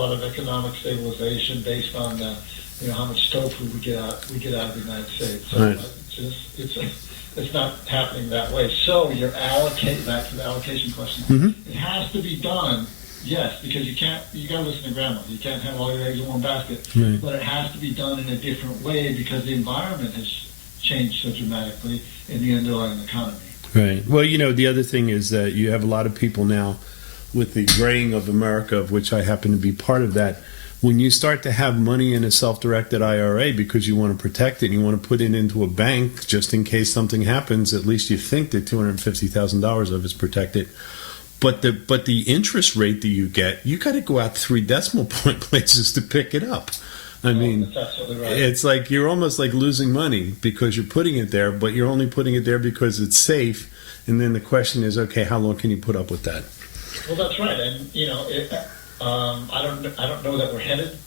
lot of economic stabilization based on how much tofu we get out of the United States. So Right. it's not happening that way. So you're allocating back to the allocation question. Mm-hmm. It has to be done. Yes, because you got to listen to grandma. You can't have all your eggs in one basket. Right. But it has to be done in a different way because the environment has changed so dramatically in the underlying economy. Right. Well, the other thing is that you have a lot of people now with the graying of America, of which I happen to be part of that. When you start to have money in a self-directed IRA because you want to protect it and you want to put it into a bank just in case something happens, at least you think that $250,000 of it's protected. But the interest rate that you get, you got to go out 3 decimal point places to pick it up. I mean, that's absolutely right. It's like you're almost like losing money because you're putting it there, but you're only putting it there because it's safe. And then the question is, okay, how long can you put up with that? Well, that's right, and I don't know that we're headed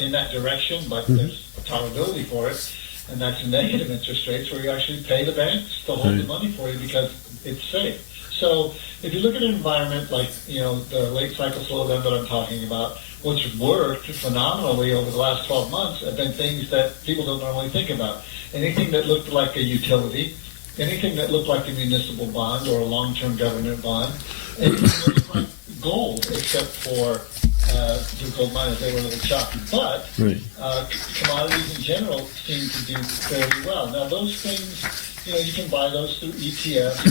in that direction, but there's a probability for it, and that's negative interest rates where you actually pay the banks to hold the money for you because it's safe. So if you look at an environment like the late cycle slowdown that I'm talking about, what's worked phenomenally over the last 12 months have been things that people don't normally think about. Anything that looked like a utility, anything that looked like a municipal bond or a long-term government bond, anything that looked like gold, except for the gold miners, they were a little choppy. But commodities in general seem to do fairly well. Now, those things, you can buy those through ETFs,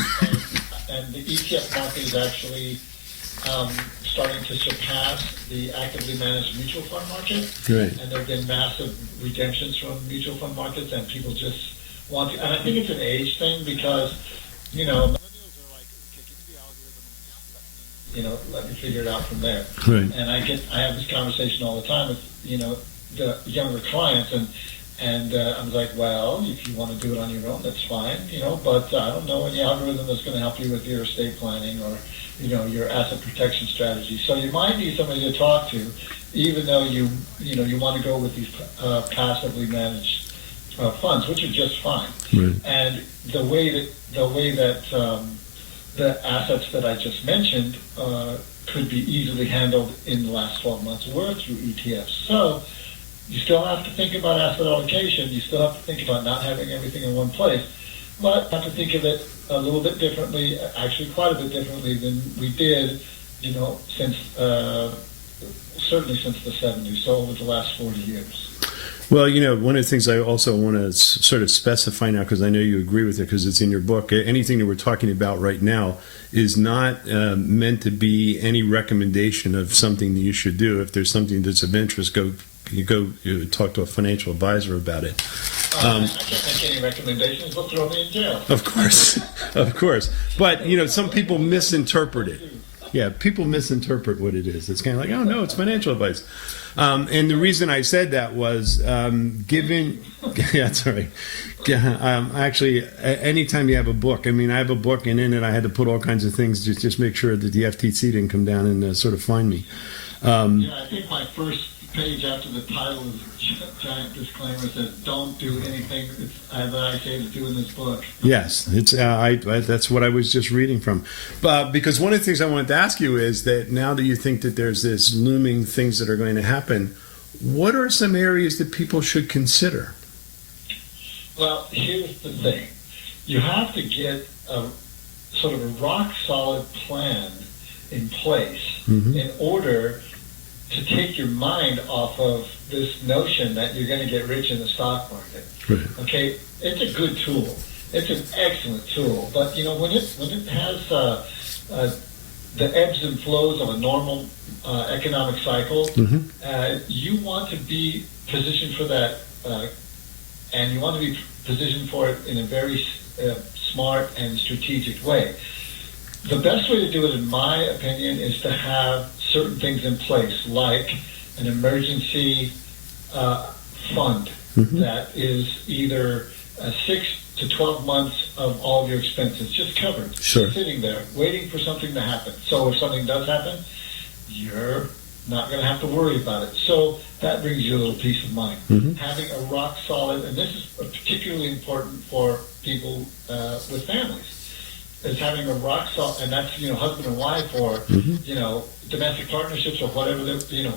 and the ETF market is actually starting to surpass the actively managed mutual fund market. Right. And there have been massive redemptions from mutual fund markets, and people just want to. And I think it's an age thing because, millennials are like, okay, give me the algorithm, let me figure it out from there. Right. And I have this conversation all the time with, the younger clients, and I'm like, well, if you want to do it on your own, that's fine, but I don't know any algorithm that's going to help you with your estate planning or, your asset protection strategy. So you might need somebody to talk to, even though you want to go with these passively managed funds, which are just fine. Right. And the way that the assets that I just mentioned could be easily handled in the last 12 months were through ETFs. So you still have to think about asset allocation. You still have to think about not having everything in one place. But you have to think of it a little bit differently, actually quite a bit differently than we did, since certainly since the 70s, so over the last 40 years. Well, one of the things I also want to sort of specify now, because I know you agree with it because it's in your book, anything that we're talking about right now is not meant to be any recommendation of something that you should do. If there's something that's of interest, you talk to a financial advisor about it. I can't make any recommendations. They'll throw me in jail. Of course. But, some people misinterpret it. Yeah, people misinterpret what it is. It's kind of like, oh, no, it's financial advice. And the reason I said that was given... Yeah, sorry. Actually, anytime you have a book, I have a book, and in it I had to put all kinds of things to just make sure that the FTC didn't come down and sort of find me. I think my first page after the title is giant disclaimer says, don't do anything that I say to do in this book. Yes, it's that's what I was just reading from. But because one of the things I wanted to ask you is that now that you think that there's this looming things that are going to happen, what are some areas that people should consider? Well, here's the thing. You have to get a sort of a rock-solid plan in place in order to take your mind off of this notion that you're going to get rich in the stock market. Right. Okay, it's a good tool. It's an excellent tool. But when it has the ebbs and flows of a normal economic cycle, you want to be positioned for that, and you want to be positioned for it in a very smart and strategic way. The best way to do it, in my opinion, is to have certain things in place, like an emergency fund that is either 6 to 12 months of all of your expenses just covered, sitting there, waiting for something to happen. So if something does happen, you're not going to have to worry about it. So that brings you a little peace of mind. Having a rock solid, and this is particularly important for people with families. is having a rock solid, and that's, husband and wife, or, domestic partnerships, or whatever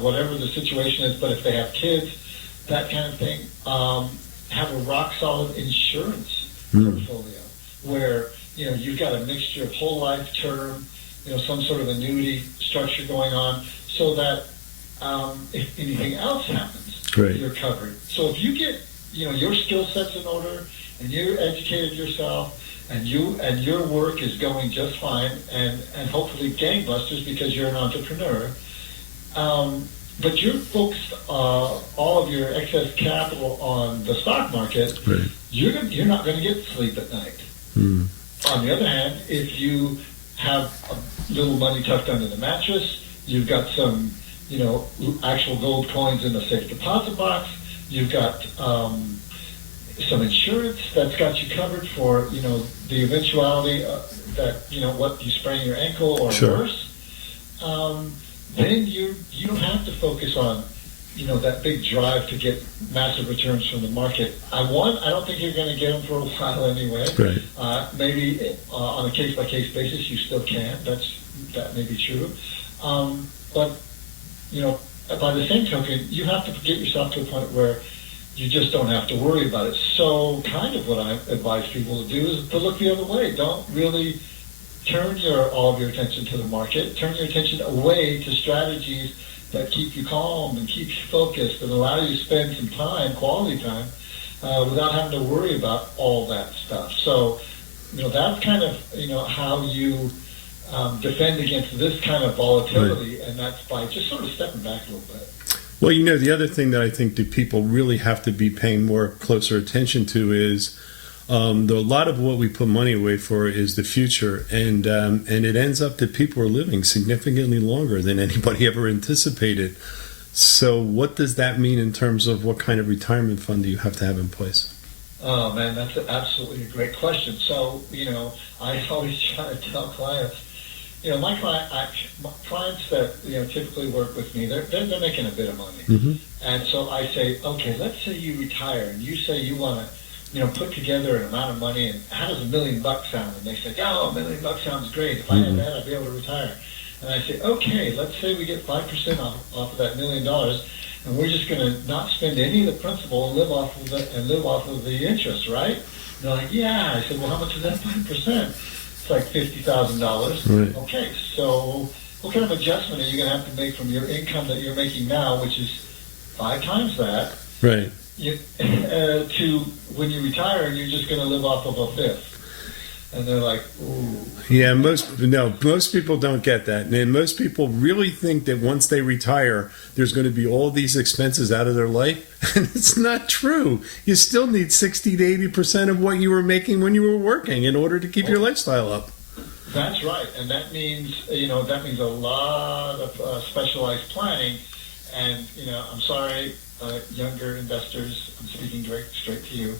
whatever the situation is. But if they have kids, that kind of thing, have a rock solid insurance portfolio where, you've got a mixture of whole life term, some sort of annuity structure going on, so that if anything else happens, you're covered. So if you get, your skill sets in order, and you're educated yourself, and your work is going just fine, and hopefully gangbusters because you're an entrepreneur, but you're focused all of your excess capital on the stock market, you're not going to get sleep at night. On the other hand, if you have a little money tucked under the mattress, you've got some, actual gold coins in a safe deposit box, you've got some insurance that's got you covered for, the eventuality that, what, you sprain your ankle or worse, then you don't have to focus on, that big drive to get massive returns from the market. I don't think you're going to get them for a while anyway. Maybe on a case-by-case basis you still can. That may be true. But, by the same token, you have to get yourself to a point where you just don't have to worry about it. So kind of what I advise people to do is to look the other way. Don't really turn all of your attention to the market. Turn your attention away to strategies that keep you calm and keep you focused and allow you to spend some time, quality time, without having to worry about all that stuff. So, that's kind of, how you defend against this kind of volatility, and that's by just sort of stepping back a little bit. Well, the other thing that I think that people really have to be paying more closer attention to is a lot of what we put money away for is the future, and it ends up that people are living significantly longer than anybody ever anticipated. So what does that mean in terms of what kind of retirement fund do you have to have in place? Oh, man, that's absolutely a great question. So, I always try to tell clients, my clients that, typically work with me, they're making a bit of money. And so I say, okay, let's say you retire, and you say you want to, put together an amount of money, and how does $1 million sound? And they say, $1 million sounds great. If I had that, I'd be able to retire. And I say, okay, let's say we get 5% off of that $1 million, and we're just going to not spend any of the principal and live off of the interest, right? And they're like, yeah. I said, well, how much is that 5%? It's like $50,000. Okay, so what kind of adjustment are you going to have to make from your income that you're making now, which is 5 times that? To when you retire and you're just going to live off of a fifth. And they're like, ooh. Yeah, most people don't get that. And most people really think that once they retire, there's going to be all these expenses out of their life. And it's not true. You still need 60 to 80% of what you were making when you were working in order to keep your lifestyle up. That's right. And that means, a lot of specialized planning. And, I'm sorry, younger investors, I'm speaking straight to you.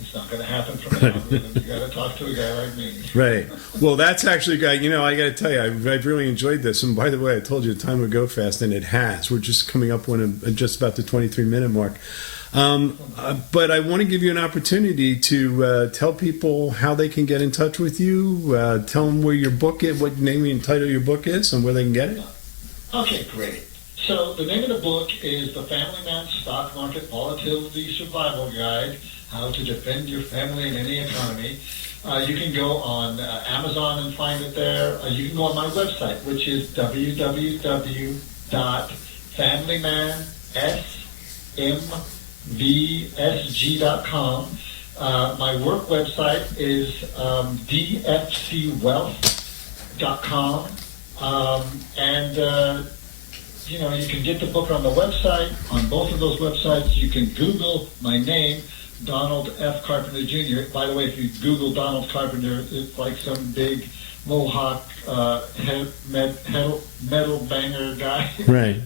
It's not going to happen from an algorithm. You got to talk to a guy like me. Right. Well, that's actually, guy. I got to tell you, I've really enjoyed this. And by the way, I told you the time would go fast, and it has. We're just coming up on just about the 23-minute mark. But I want to give you an opportunity to tell people how they can get in touch with you. Tell them where your book is, what name and title your book is, and where they can get it. Okay, great. So the name of the book is The Family Man Stock Market Volatility Survival Guide, How to Defend Your Family in Any Economy. You can go on Amazon and find it there. You can go on my website, which is www.familymans.com. My work website is dfcwealth.com. You can get the book on the website. On both of those websites, you can Google my name, Donald F. Carpenter Jr. By the way, if you Google Donald Carpenter, it's like some big Mohawk metal banger guy. Right.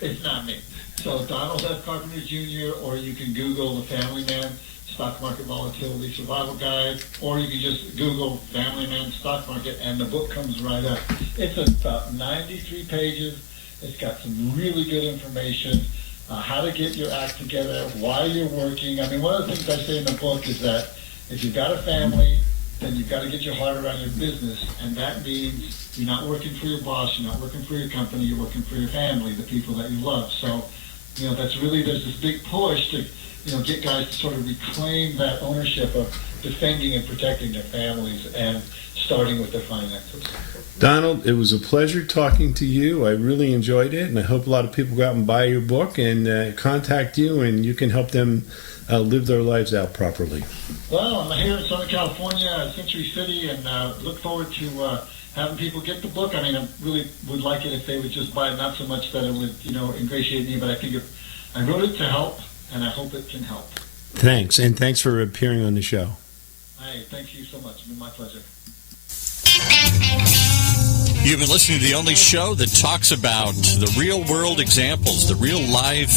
It's not me. So Donald F. Carpenter Jr., or you can Google The Family Man Stock Market Volatility Survival Guide, or you can just Google Family Man Stock Market, and the book comes right up. It's about 93 pages. It's got some really good information, how to get your act together, why you're working. I mean, one of the things I say in the book is that if you've got a family then you've got to get your heart around your business, and that means you're not working for your boss, you're not working for your company, you're working for your family, the people that you love. So, that's really, there's this big push to, get guys to sort of reclaim that ownership of defending and protecting their families and starting with their finances. Donald, it was a pleasure talking to you. I really enjoyed it, and I hope a lot of people go out and buy your book and contact you, and you can help them live their lives out properly. Well, I'm here in Southern California, Century City, and look forward to having people get the book. I mean, I really would like it if they would just buy it, not so much that it would, ingratiate me, but I think I wrote it to help, and I hope it can help. Thanks, and thanks for appearing on the show. Hey, thank you so much. It's been my pleasure. You've been listening to the only show that talks about the real-world examples, the real-life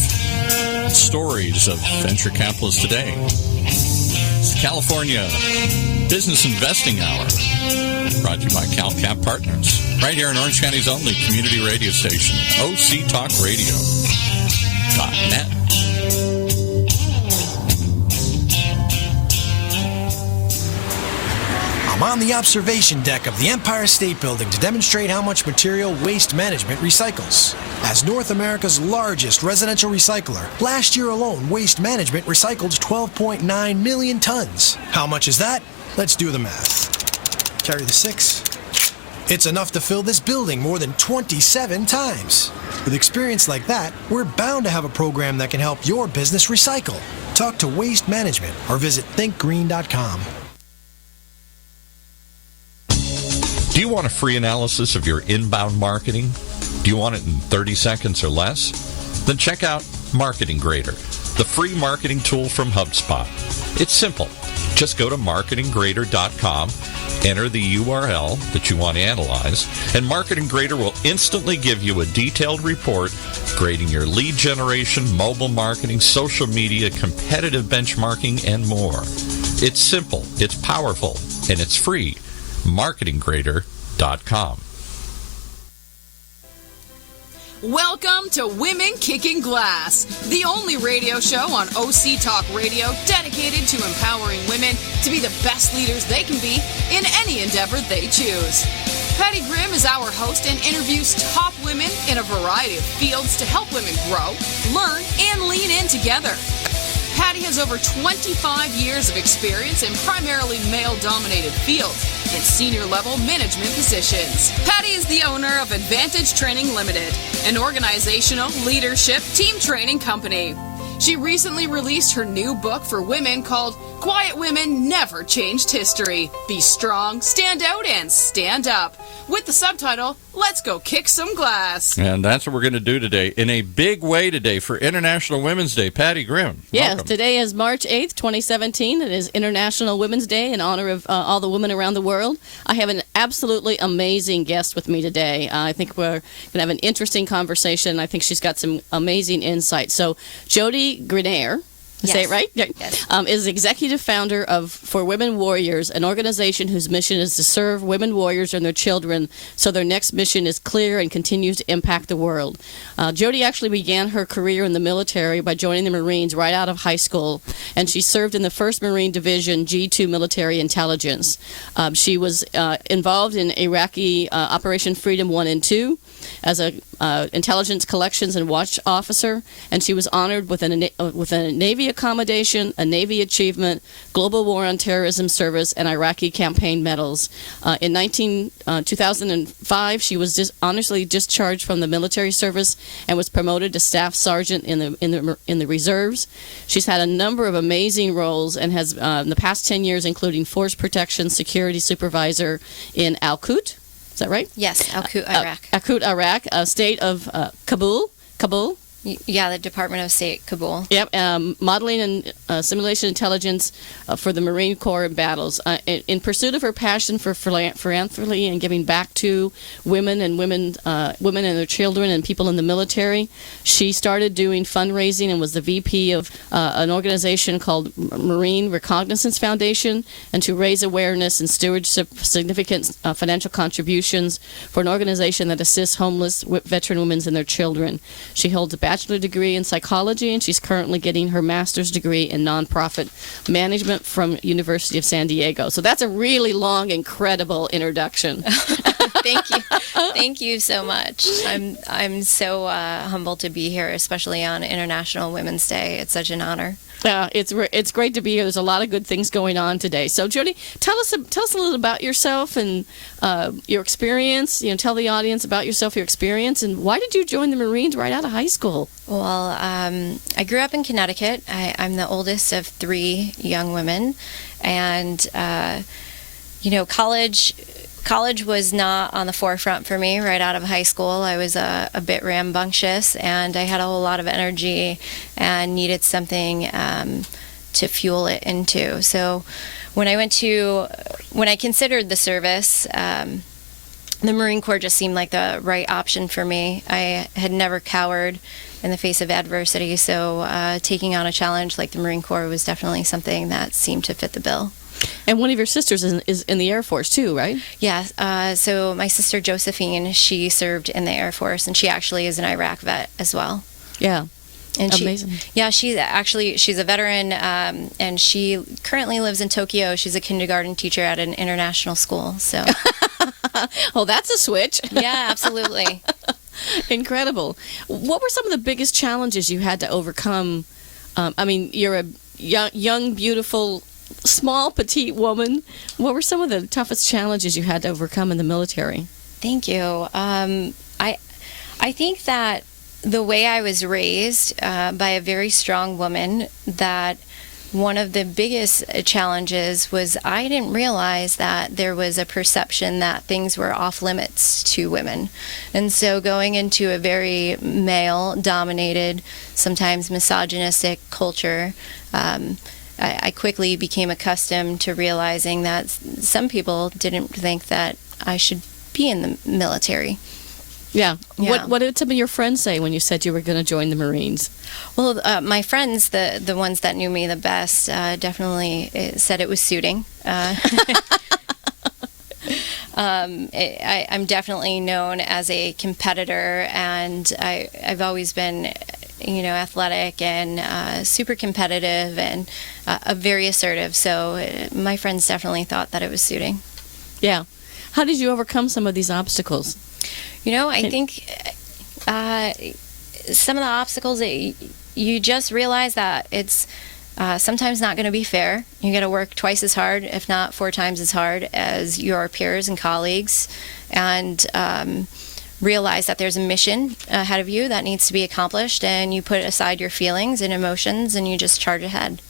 stories of venture capitalists today. It's California Business Investing Hour, brought to you by CalCap Partners, right here in Orange County's only community radio station, OCTalkRadio.net. I'm on the observation deck of the Empire State Building to demonstrate how much material Waste Management recycles. As North America's largest residential recycler, last year alone, Waste Management recycled 12.9 million tons. How much is that? Let's do the math. Carry the 6. It's enough to fill this building more than 27 times. With experience like that, we're bound to have a program that can help your business recycle. Talk to Waste Management or visit thinkgreen.com. Do you want a free analysis of your inbound marketing? Do you want it in 30 seconds or less? Then check out Marketing Grader, the free marketing tool from HubSpot. It's simple. Just go to marketinggrader.com, enter the URL that you want to analyze, and Marketing Grader will instantly give you a detailed report grading your lead generation, mobile marketing, social media, competitive benchmarking, and more. It's simple, it's powerful, and it's free. marketinggrader.com. Welcome to Women Kicking Glass, the only radio show on OC Talk Radio dedicated to empowering women to be the best leaders they can be in any endeavor they choose. Patty Grimm is our host and interviews top women in a variety of fields to help women grow, learn, and lean in together. Patty has over 25 years of experience in primarily male-dominated fields in senior-level management positions. Patty is the owner of Advantage Training Limited, an organizational leadership team training company. She recently released her new book for women called Quiet Women Never Changed History. Be strong, stand out, and stand up. With the subtitle, Let's Go Kick Some Glass. And that's what we're going to do today in a big way today for International Women's Day. Patty Grimm. Yes, welcome. Today is March 8th, 2017. It is International Women's Day in honor of all the women around the world. I have an absolutely amazing guest with me today. I think we're going to have an interesting conversation. I think she's got some amazing insight. So, Jodie Grenier, say it right? Yes. Is executive founder of For Women Warriors, an organization whose mission is to serve women warriors and their children so their next mission is clear and continues to impact the world. Jodie actually began her career in the military by joining the Marines right out of high school, and she served in the 1st Marine Division, G2 Military Intelligence. She was involved in Iraqi Operation Freedom 1 and 2 as a intelligence collections and watch officer, and she was honored with a Navy accommodation, a Navy achievement, Global War on Terrorism service, and Iraqi campaign medals. In 2005, she was honestly discharged from the military service and was promoted to staff sergeant in the reserves. She's had a number of amazing roles and has in the past 10 years, including force protection security supervisor in Al-Qut. Is that right? Yes, Al-Qut, Iraq. Al-Qut, Iraq, state of Kabul. Yeah, the Department of State, Kabul. Yep, modeling and simulation intelligence for the Marine Corps in battles. In pursuit of her passion for philanthropy and giving back to women and their children and people in the military, she started doing fundraising and was the VP of an organization called Marine Reconnaissance Foundation, and to raise awareness and stewardship significant financial contributions for an organization that assists homeless veteran women and their children. She holds a bachelor degree in psychology, and she's currently getting her master's degree in nonprofit management from University of San Diego. So that's a really long, incredible introduction. Thank you. Thank you so much. I'm so humbled to be here, especially on International Women's Day. It's such an honor. It's great to be here. There's a lot of good things going on today. So, Jodie, tell us a little about yourself and your experience. Tell the audience about yourself, your experience, and why did you join the Marines right out of high school? Well, I grew up in Connecticut. I'm the oldest of 3 young women, and college was not on the forefront for me right out of high school. I was a bit rambunctious, and I had a whole lot of energy and needed something to fuel it into. So when I considered the service, the Marine Corps just seemed like the right option for me. I had never cowered in the face of adversity, so taking on a challenge like the Marine Corps was definitely something that seemed to fit the bill. And one of your sisters is in the Air Force too, right? Yeah. So my sister Josephine, she served in the Air Force, and she actually is an Iraq vet as well. Yeah. And amazing. She's a veteran, and she currently lives in Tokyo. She's a kindergarten teacher at an international school. So. Oh, that's a switch. Yeah, absolutely. Incredible. What were some of the biggest challenges you had to overcome? You're a young, beautiful, small, petite woman. What were some of the toughest challenges you had to overcome in the military? Thank you. I think that the way I was raised by a very strong woman, that one of the biggest challenges was I didn't realize that there was a perception that things were off limits to women. And so going into a very male-dominated, sometimes misogynistic culture, I quickly became accustomed to realizing that some people didn't think that I should be in the military. Yeah. Yeah. What did some of your friends say when you said you were going to join the Marines? Well, my friends, the ones that knew me the best, definitely said it was suiting. I'm definitely known as a competitor, and I've always been, athletic and super competitive and very assertive. So my friends definitely thought that it was suiting. Yeah. How did you overcome some of these obstacles? I think some of the obstacles, you just realize that it's sometimes not going to be fair. You got to work twice as hard, if not 4 times as hard as your peers and colleagues, and realize that there's a mission ahead of you that needs to be accomplished, and you put aside your feelings and emotions and you just charge ahead.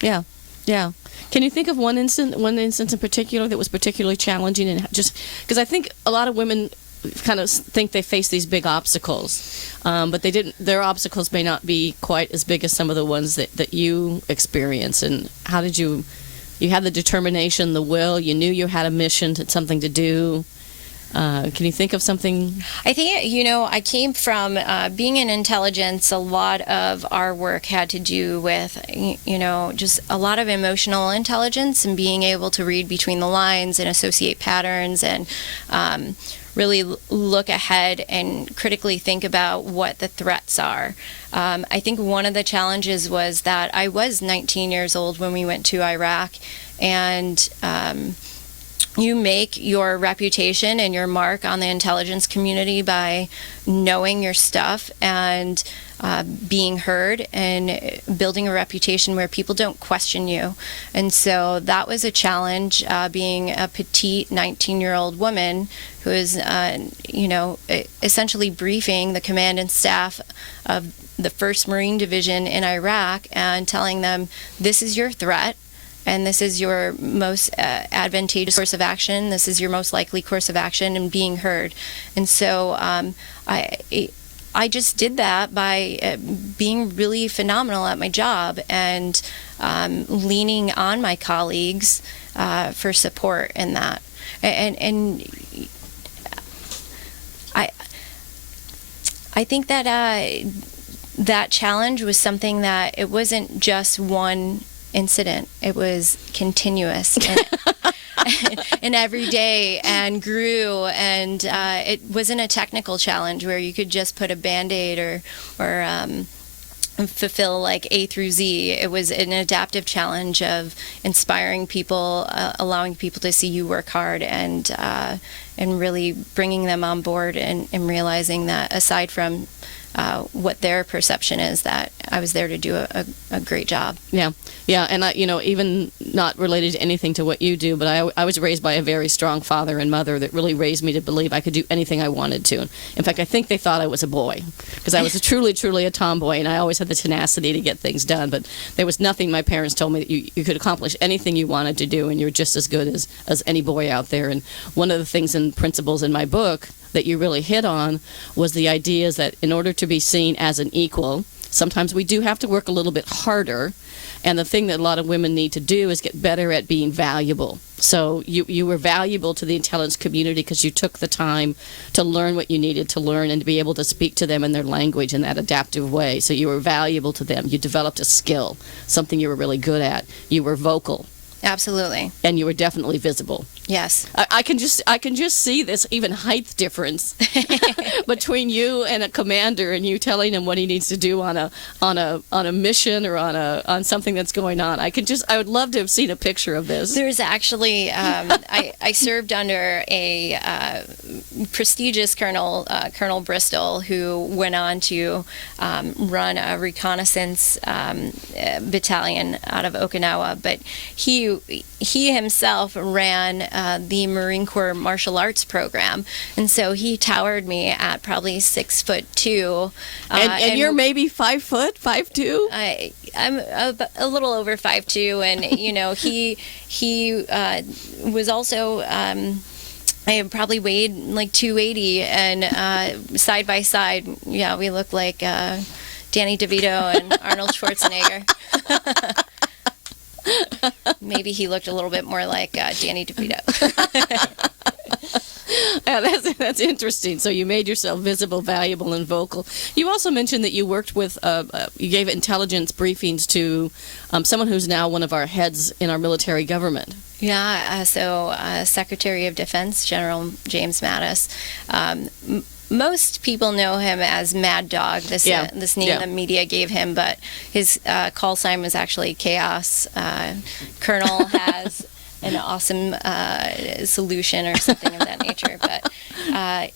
Yeah. Yeah. Can you think of one instance in particular that was particularly challenging, and just because I think a lot of women kind of think they face these big obstacles, but they didn't. Their obstacles may not be quite as big as some of the ones that you experience. And how did you had the determination, the will, you knew you had a mission, something to do. Can you think of something? I think, I came from being in intelligence. A lot of our work had to do with, just a lot of emotional intelligence and being able to read between the lines and associate patterns and really look ahead and critically think about what the threats are. I think one of the challenges was that I was 19 years old when we went to Iraq, and you make your reputation and your mark on the intelligence community by knowing your stuff and being heard and building a reputation where people don't question you. And so that was a challenge, being a petite 19-year-old woman who is, essentially briefing the command and staff of the 1st Marine Division in Iraq and telling them, this is your threat. And this is your most advantageous course of action. This is your most likely course of action, and being heard. And so I just did that by being really phenomenal at my job and leaning on my colleagues for support in that. And I think that that challenge was something that it wasn't just one incident. It was continuous. and every day and grew. And it wasn't a technical challenge where you could just put a Band-Aid or fulfill like A through Z. It was an adaptive challenge of inspiring people, allowing people to see you work hard, and really bringing them on board, and realizing that aside from what their perception is, that I was there to do a great job. Yeah, and even not related to anything to what you do, but I was raised by a very strong father and mother that really raised me to believe I could do anything I wanted to. In fact, I think they thought I was a boy, because I was truly a tomboy, and I always had the tenacity to get things done. But there was nothing. My parents told me that you could accomplish anything you wanted to do, and you're just as good as any boy out there. And one of the things and principles in my book that you really hit on was the ideas that in order to be seen as an equal, sometimes we do have to work a little bit harder. And the thing that a lot of women need to do is get better at being valuable. So you were valuable to the intelligence community because you took the time to learn what you needed to learn and to be able to speak to them in their language in that adaptive way. So you were valuable to them. You developed a skill, something you were really good at. You were vocal. Absolutely. And you were definitely visible. Yes. I can just see this even height difference between you and a commander, and you telling him what he needs to do on a mission or on something that's going on. I would love to have seen a picture of this. There's actually I served under a prestigious Colonel Bristol, who went on to run a reconnaissance battalion out of Okinawa, but he himself ran the Marine Corps martial arts program, and so he towered me at probably 6'2". And you're maybe 5 foot, 5'2". I'm a little over 5'2", and he was also. I probably weighed like 280, and side by side, yeah, we looked like Danny DeVito and Arnold Schwarzenegger. Maybe he looked a little bit more like Danny DeVito. Yeah, that's interesting. So you made yourself visible, valuable, and vocal. You also mentioned that you worked with, you gave intelligence briefings to someone who's now one of our heads in our military government. Yeah, so Secretary of Defense, General James Mattis. Most people know him as Mad Dog, this name the media gave him, but his call sign was actually Chaos. Colonel has an awesome solution or something of that nature. But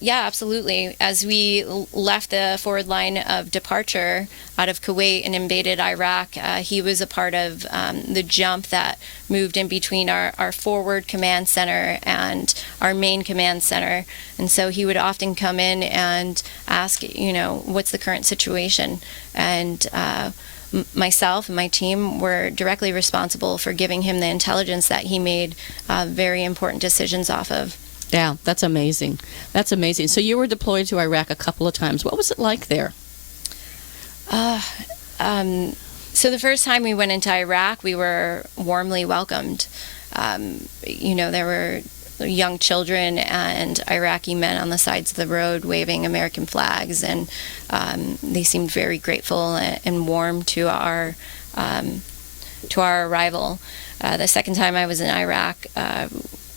yeah, absolutely. As we left the forward line of departure out of Kuwait and invaded Iraq, he was a part of the jump that moved in between our forward command center and our main command center. And so he would often come in and ask, what's the current situation? And myself and my team were directly responsible for giving him the intelligence that he made very important decisions off of. Yeah, that's amazing. That's amazing. So you were deployed to Iraq a couple of times. What was it like there? So the first time we went into Iraq, we were warmly welcomed. There were young children and Iraqi men on the sides of the road waving American flags, and they seemed very grateful and warm to our arrival. The second time I was in Iraq,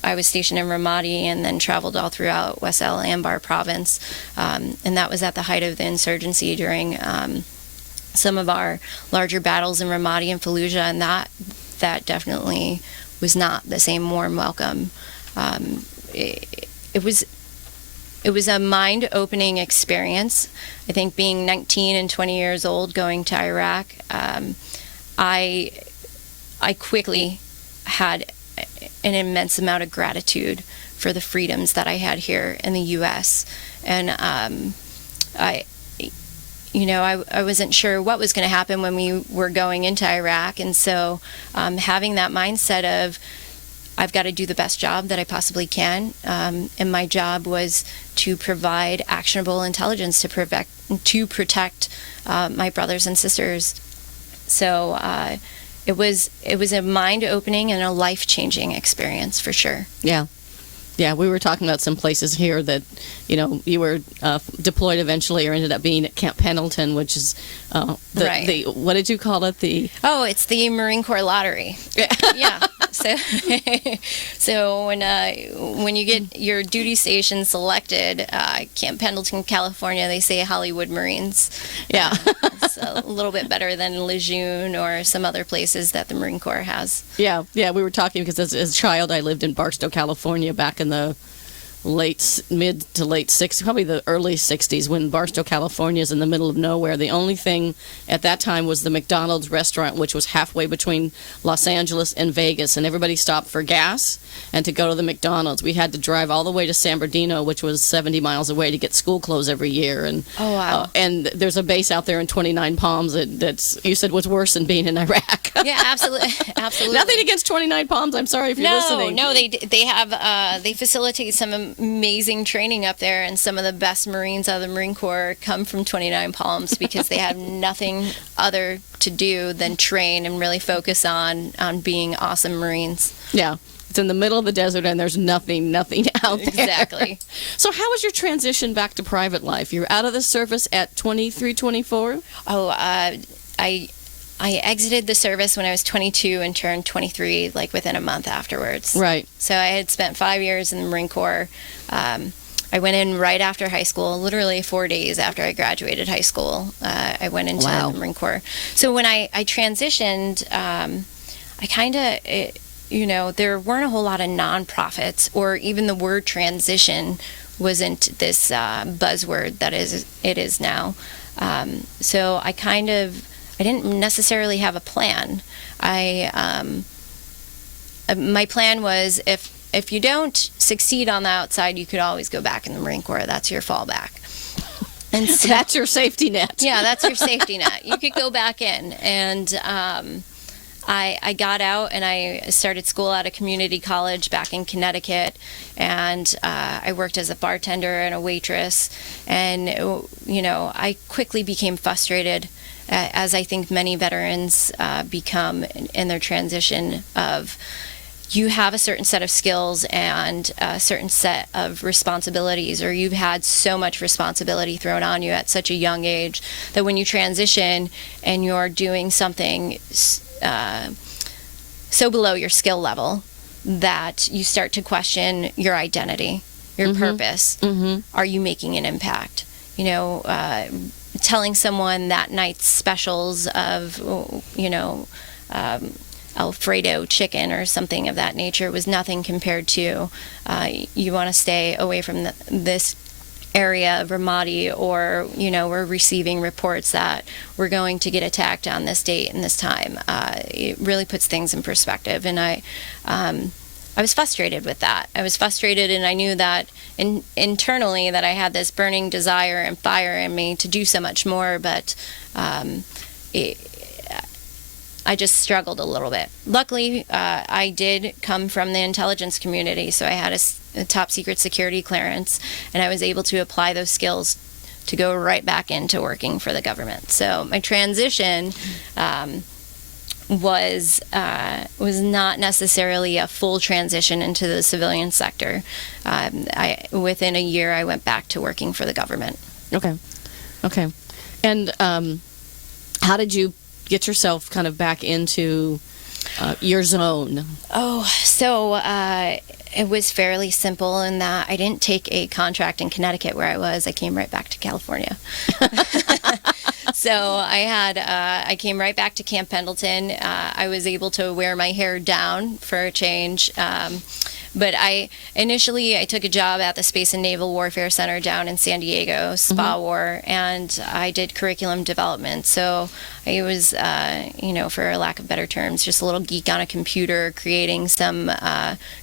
I was stationed in Ramadi and then traveled all throughout West El Anbar province, and that was at the height of the insurgency during some of our larger battles in Ramadi and Fallujah, and that definitely was not the same warm welcome. It was a mind-opening experience. I think being 19 and 20 years old going to Iraq, I quickly had an immense amount of gratitude for the freedoms that I had here in the U.S. And I wasn't sure what was going to happen when we were going into Iraq, and so having that mindset of I've got to do the best job that I possibly can, and my job was to provide actionable intelligence to protect my brothers and sisters. So it was a mind-opening and a life-changing experience for sure. Yeah, we were talking about some places here that, you were deployed eventually or ended up being at Camp Pendleton, which is right. What did you call it? It's the Marine Corps Lottery. Yeah. So when you get your duty station selected, Camp Pendleton, California, they say Hollywood Marines. Yeah. It's a little bit better than Lejeune or some other places that the Marine Corps has. Yeah, we were talking because as a child I lived in Barstow, California back in the mid to late 60s, probably the early 60s, when Barstow, California is in the middle of nowhere. The only thing at that time was the McDonald's restaurant, which was halfway between Los Angeles and Vegas, and everybody stopped for gas and to go to the McDonald's. We had to drive all the way to San Bernardino, which was 70 miles away, to get school clothes every year. And oh, wow. And there's a base out there in 29 Palms that's, you said, was worse than being in Iraq. Yeah, absolutely. Absolutely. Nothing against 29 Palms. I'm sorry if you're listening. No, they have they facilitate some amazing training up there, and some of the best Marines out of the Marine Corps come from 29 Palms because they have nothing other to do than train and really focus on being awesome Marines. Yeah. It's in the middle of the desert and there's nothing out there. Exactly. So how was your transition back to private life? You're out of the service at 23, 24? Oh, I exited the service when I was 22 and turned 23, like within a month afterwards. Right. So I had spent 5 years in the Marine Corps. I went in right after high school, literally 4 days after I graduated high school. I went into the Marine Corps. So when I transitioned, I kind of, there weren't a whole lot of nonprofits, or even the word transition wasn't this buzzword that it is now. So I didn't necessarily have a plan. My plan was if you don't succeed on the outside, you could always go back in the Marine Corps. That's your fallback. And so, that's your safety net. Yeah, that's your safety net. You could go back in. And I got out and I started school at a community college back in Connecticut, and I worked as a bartender and a waitress. And, I quickly became frustrated, as I think many veterans become in their transition of, you have a certain set of skills and a certain set of responsibilities, or you've had so much responsibility thrown on you at such a young age that when you transition and you're doing something so below your skill level that you start to question your identity, your purpose. Are you making an impact? Telling someone that night's specials of, Alfredo chicken or something of that nature was nothing compared to, you want to stay away from this area of Ramadi, or, we're receiving reports that we're going to get attacked on this date and this time. It really puts things in perspective. And I was frustrated with that. I was frustrated, and I knew that internally that I had this burning desire and fire in me to do so much more, but I just struggled a little bit. Luckily, I did come from the intelligence community, so I had a top secret security clearance, and I was able to apply those skills to go right back into working for the government. So my transition was not necessarily a full transition into the civilian sector. Within a year, I went back to working for the government. Okay. And how did you get yourself kind of back into your zone? So it was fairly simple in that I didn't take a contract in Connecticut where I was. I came right back to California. So I came right back to Camp Pendleton. I was able to wear my hair down for a change. But I took a job at the Space and Naval Warfare Center down in San Diego, SPA War, and I did curriculum development. So I was, for lack of better terms, just a little geek on a computer, creating some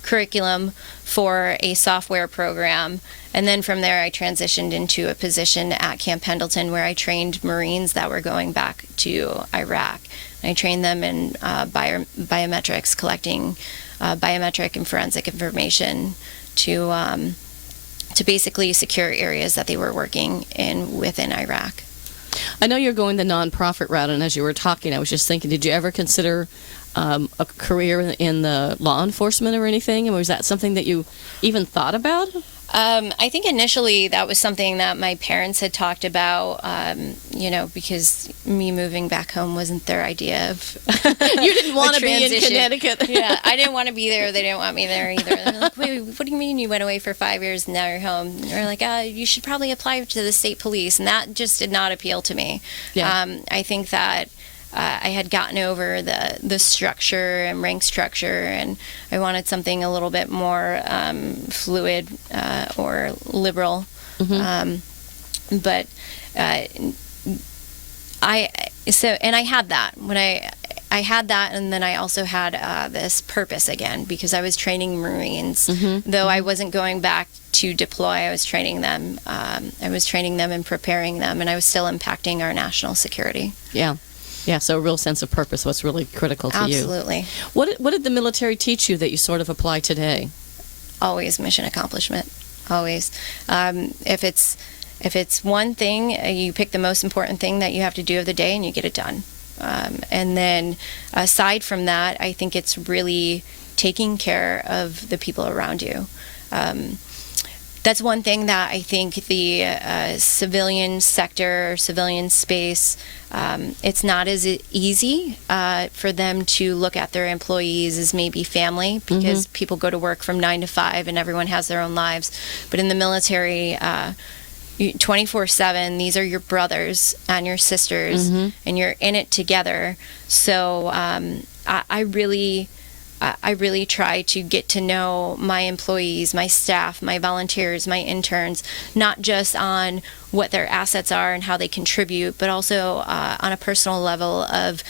curriculum for a software program. And then from there, I transitioned into a position at Camp Pendleton where I trained Marines that were going back to Iraq. And I trained them in biometrics, collecting biometric and forensic information to basically secure areas that they were working in within Iraq. I know you're going the nonprofit route, and as you were talking, I was just thinking, did you ever consider a career in the law enforcement or anything? And was that something that you even thought about? I think initially that was something that my parents had talked about, because me moving back home wasn't their idea of You didn't want a to be in transition. Connecticut. Yeah, I didn't want to be there. They didn't want me there either. They're like, wait, what do you mean you went away for 5 years and now you're home? And they're like, you should probably apply to the state police. And that just did not appeal to me. Yeah. I think that I had gotten over the structure and rank structure, and I wanted something a little bit more fluid or liberal. Mm-hmm. But I had that when I had that, and then I also had this purpose again, because I was training Marines. Mm-hmm. Though I wasn't going back to deploy, I was training them. I was training them and preparing them, and I was still impacting our national security. Yeah. Yeah, so a real sense of purpose, what's really critical to you. Absolutely. What did the military teach you that you sort of apply today? Always mission accomplishment. Always. If it's one thing, you pick the most important thing that you have to do of the day and you get it done. And then aside from that, I think it's really taking care of the people around you. That's one thing that I think the civilian sector, civilian space, it's not as easy for them to look at their employees as maybe family, because people go to work from 9 to 5 and everyone has their own lives. But in the military, 24/7, these are your brothers and your sisters, and you're in it together. So I really try to get to know my employees, my staff, my volunteers, my interns, not just on what their assets are and how they contribute, but also on a personal level of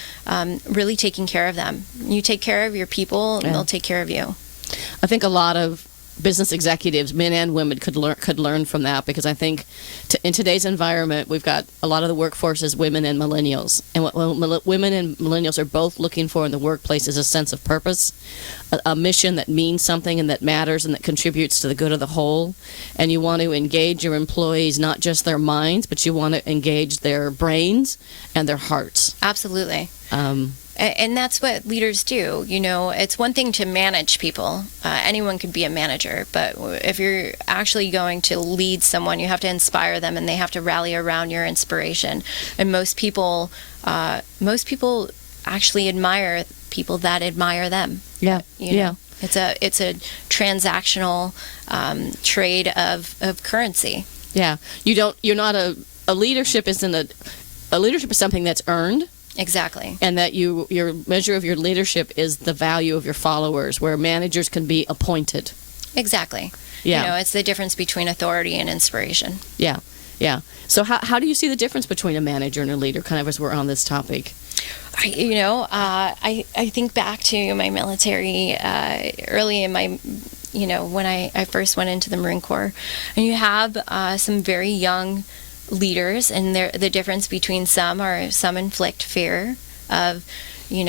really taking care of them. You take care of your people, and they'll take care of you. I think a lot of business executives, men and women, could learn from that, because I think in today's environment, we've got a lot of the workforce is women and millennials, and what women and millennials are both looking for in the workplace is a sense of purpose, a mission that means something and that matters and that contributes to the good of the whole. And you want to engage your employees, not just their minds, but you want to engage their brains and their hearts. Absolutely. And that's what leaders do. It's one thing to manage people. Anyone could be a manager, but if you're actually going to lead someone, you have to inspire them, and they have to rally around your inspiration. And most people actually admire people that admire them. Yeah. Yeah. It's a transactional trade of currency. Yeah. You're not a leadership isn't a leadership is something that's earned. Exactly. And that your measure of your leadership is the value of your followers, where managers can be appointed. Exactly. Yeah. It's the difference between authority and inspiration. Yeah. Yeah. So how do you see the difference between a manager and a leader, kind of as we're on this topic? I think back to my military early in my, when I first went into the Marine Corps, and you have some very young leaders, and the difference between some inflict fear of, you're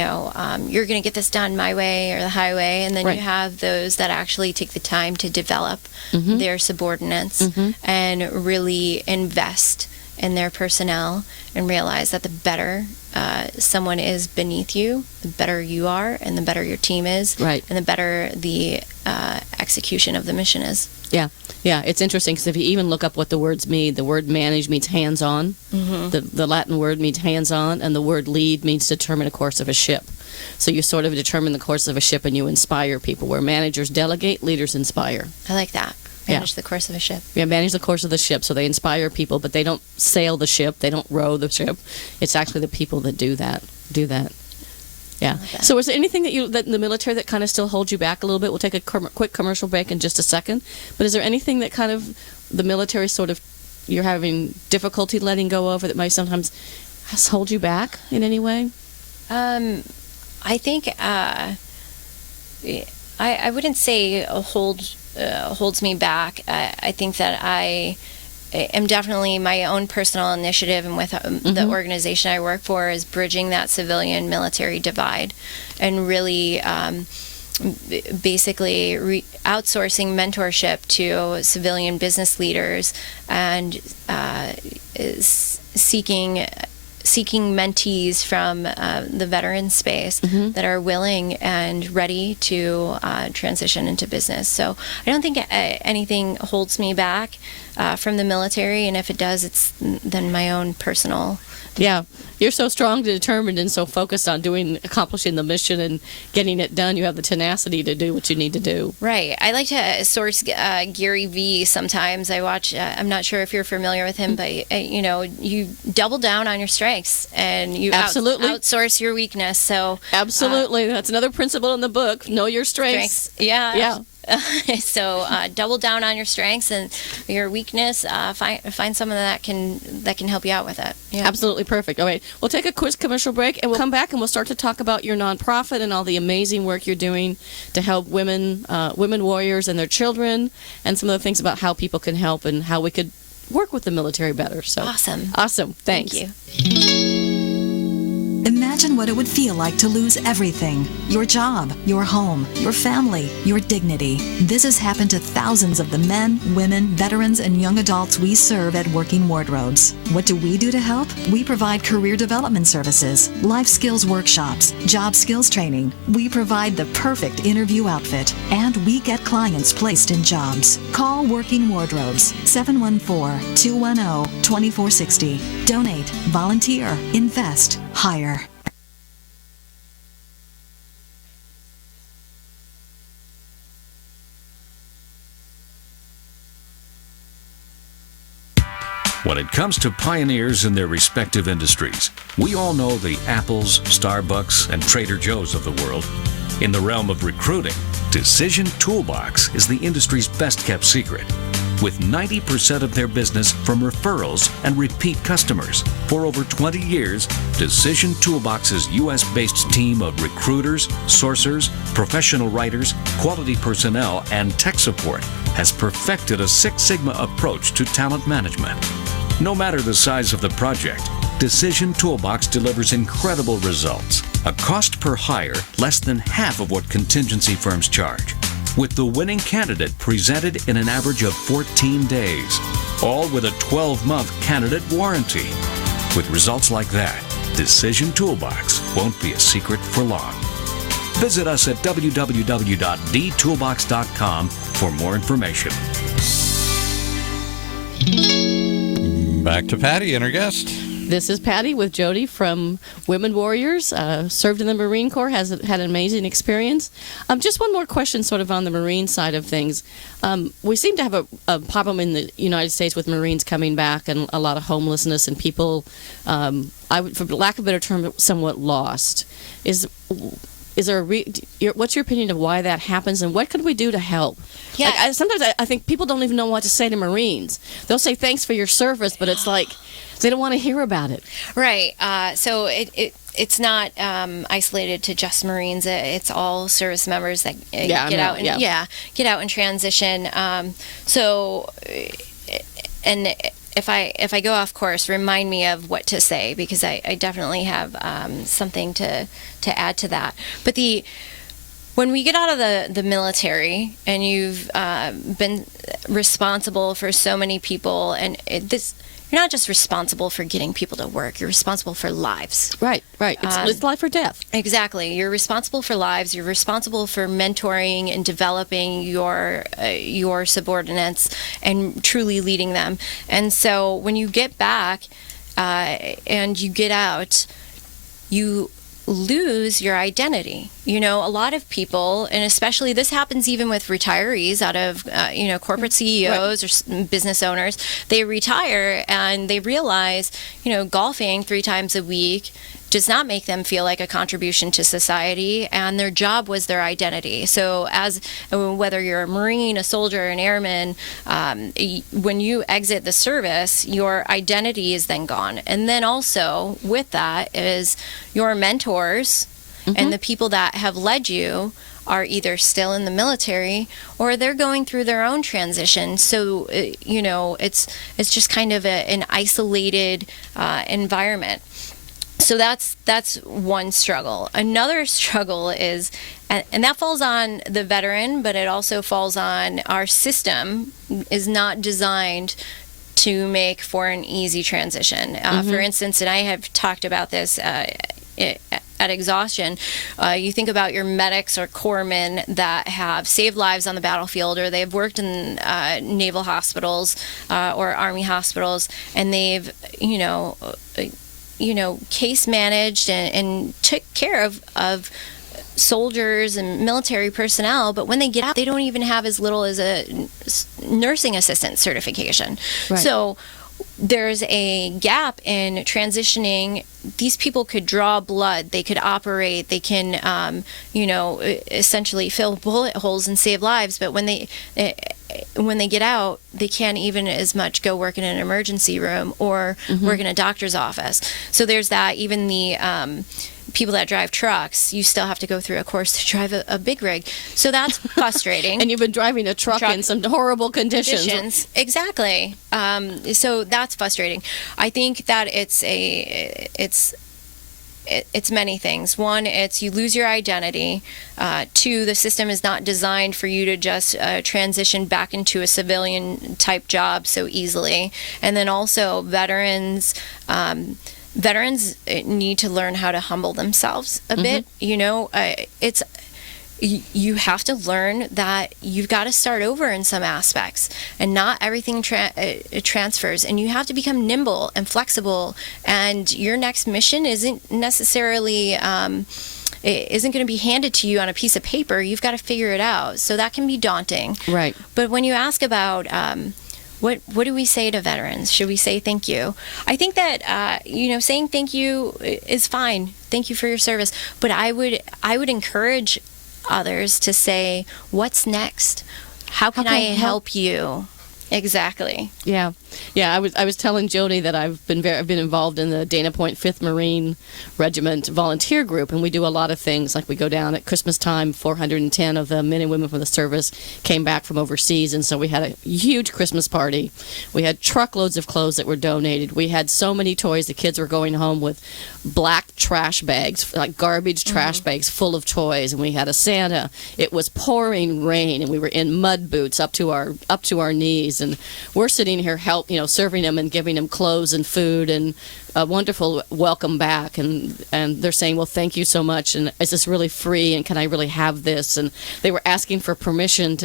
going to get this done my way or the highway, and then Right. you have those that actually take the time to develop their subordinates and really invest in their personnel, and realize that the better someone is beneath you, the better you are, and the better your team is, Right. and the better the execution of the mission is. Yeah. Yeah. It's interesting, because if you even look up what the words mean, the word manage means hands-on. The Latin word means hands-on, and the word lead means determine a course of a ship. So you sort of determine the course of a ship, and you inspire people. Where managers delegate, leaders inspire. I like that. Manage the course of a ship. Yeah, manage the course of the ship. So they inspire people, but they don't sail the ship. They don't row the ship. It's actually the people that do that. Yeah. like that. So is there anything that in the military that kind of still holds you back a little bit? We'll take a quick commercial break in just a second. But is there anything that kind of the military sort of you're having difficulty letting go of, or that might sometimes hold you back in any way? I think I wouldn't say holds me back. I think that I am definitely my own personal initiative, and with the organization I work for, is bridging that civilian military divide, and really basically outsourcing mentorship to civilian business leaders, and seeking seeking mentees from the veteran space that are willing and ready to transition into business. So I don't think anything holds me back from the military, and if it does, it's then my own personal. Yeah, you're so strong, determined, and so focused on accomplishing the mission and getting it done. You have the tenacity to do what you need to do. Right. I like to source Gary Vee sometimes. I watch, I'm not sure if you're familiar with him, but, you double down on your strengths and you Absolutely. Outsource your weakness. So Absolutely. That's another principle in the book. Know your strengths. Yeah. So double down on your strengths and your weakness. Find someone that can help you out with it. Yeah. Absolutely perfect. All right, we'll take a quick commercial break, and we'll come back and we'll start to talk about your nonprofit and all the amazing work you're doing to help women warriors and their children, and some of the things about how people can help and how we could work with the military better. So awesome. Thanks. Thank you. Imagine what it would feel like to lose everything. Your job, your home, your family, your dignity. This has happened to thousands of the men, women, veterans, and young adults we serve at Working Wardrobes. What do we do to help? We provide career development services, life skills workshops, job skills training. We provide the perfect interview outfit, and we get clients placed in jobs. Call Working Wardrobes, 714-210-2460. Donate, volunteer, invest, hire. When it comes to pioneers in their respective industries, we all know the Apples, Starbucks, and Trader Joe's of the world. In the realm of recruiting, Decision Toolbox is the industry's best-kept secret, with 90% of their business from referrals and repeat customers. For over 20 years, Decision Toolbox's U.S.-based team of recruiters, sourcers, professional writers, quality personnel, and tech support has perfected a Six Sigma approach to talent management. No matter the size of the project, Decision Toolbox delivers incredible results. A cost per hire less than half of what contingency firms charge, with the winning candidate presented in an average of 14 days, all with a 12-month candidate warranty. With results like that, Decision Toolbox won't be a secret for long. Visit us at www.dtoolbox.com for more information. Back to Patty and her guest. This is Patty with Jodie from Women Warriors. Served in the Marine Corps, had an amazing experience. Just one more question sort of on the Marine side of things. We seem to have a problem in the United States with Marines coming back and a lot of homelessness and people, for lack of a better term, somewhat lost. Is there what's your opinion of why that happens, and what could we do to help? Yeah. Sometimes I think people don't even know what to say to Marines. They'll say thanks for your service, but it's like they don't want to hear about it. Right. So it's not isolated to just Marines. It's all service members that get out and transition. If I go off course, remind me of what to say, because I definitely have something to add to that. But when we get out of the military and you've been responsible for so many people, and you're not just responsible for getting people to work, you're responsible for lives. Right. It's life or death. Exactly. You're responsible for lives. You're responsible for mentoring and developing your subordinates and truly leading them. And so when you get back and you get out, you lose your identity. A lot of people, and especially this happens even with retirees out of corporate CEOs or business owners, they retire and they realize golfing 3 times a week does not make them feel like a contribution to society, and their job was their identity. So whether you're a Marine, a soldier, an airman, when you exit the service, your identity is then gone. And then also with that is your mentors and the people that have led you are either still in the military or they're going through their own transition. So, it's just kind of an isolated environment. So that's one struggle. Another struggle is, and that falls on the veteran, but it also falls on our system is not designed to make for an easy transition. For instance, and I have talked about this at exhaustion, you think about your medics or corpsmen that have saved lives on the battlefield, or they've worked in naval hospitals or army hospitals, and they've case managed and took care of soldiers and military personnel, but when they get out, they don't even have as little as a nursing assistant certification. Right. So there's a gap in transitioning. These people could draw blood, they could operate, they can, essentially fill bullet holes and save lives. But when they get out, they can't even as much go work in an emergency room or work in a doctor's office. So there's that. Even the people that drive trucks, you still have to go through a course to drive a big rig. So that's frustrating. And you've been driving a truck in some horrible conditions. Exactly. So that's frustrating. I think that it's many things. One, it's you lose your identity. Two, the system is not designed for you to just transition back into a civilian type job so easily. And then also veterans need to learn how to humble themselves a bit. You have to learn that you've got to start over in some aspects, and not everything transfers, and you have to become nimble and flexible, and your next mission isn't necessarily it isn't going to be handed to you on a piece of paper. You've got to figure it out. So that can be daunting. Right. But when you ask about what do we say to veterans? Should we say thank you? I think that saying thank you is fine. Thank you for your service. But I would encourage others to say, what's next? How can I help you? Exactly. Yeah. I was telling Jodie that I've been involved in the Dana Point 5th Marine Regiment volunteer group, and we do a lot of things. Like we go down at Christmas time. 410 of the men and women from the service came back from overseas, and so we had a huge Christmas party. We had truckloads of clothes that were donated. We had so many toys. The kids were going home with black trash bags, like garbage trash bags full of toys, and we had a Santa. It was pouring rain, and we were in mud boots up to our knees, and we're sitting here serving them and giving them clothes and food and a wonderful welcome back, and they're saying, well, thank you so much, and is this really free, and can I really have this? And they were asking for permission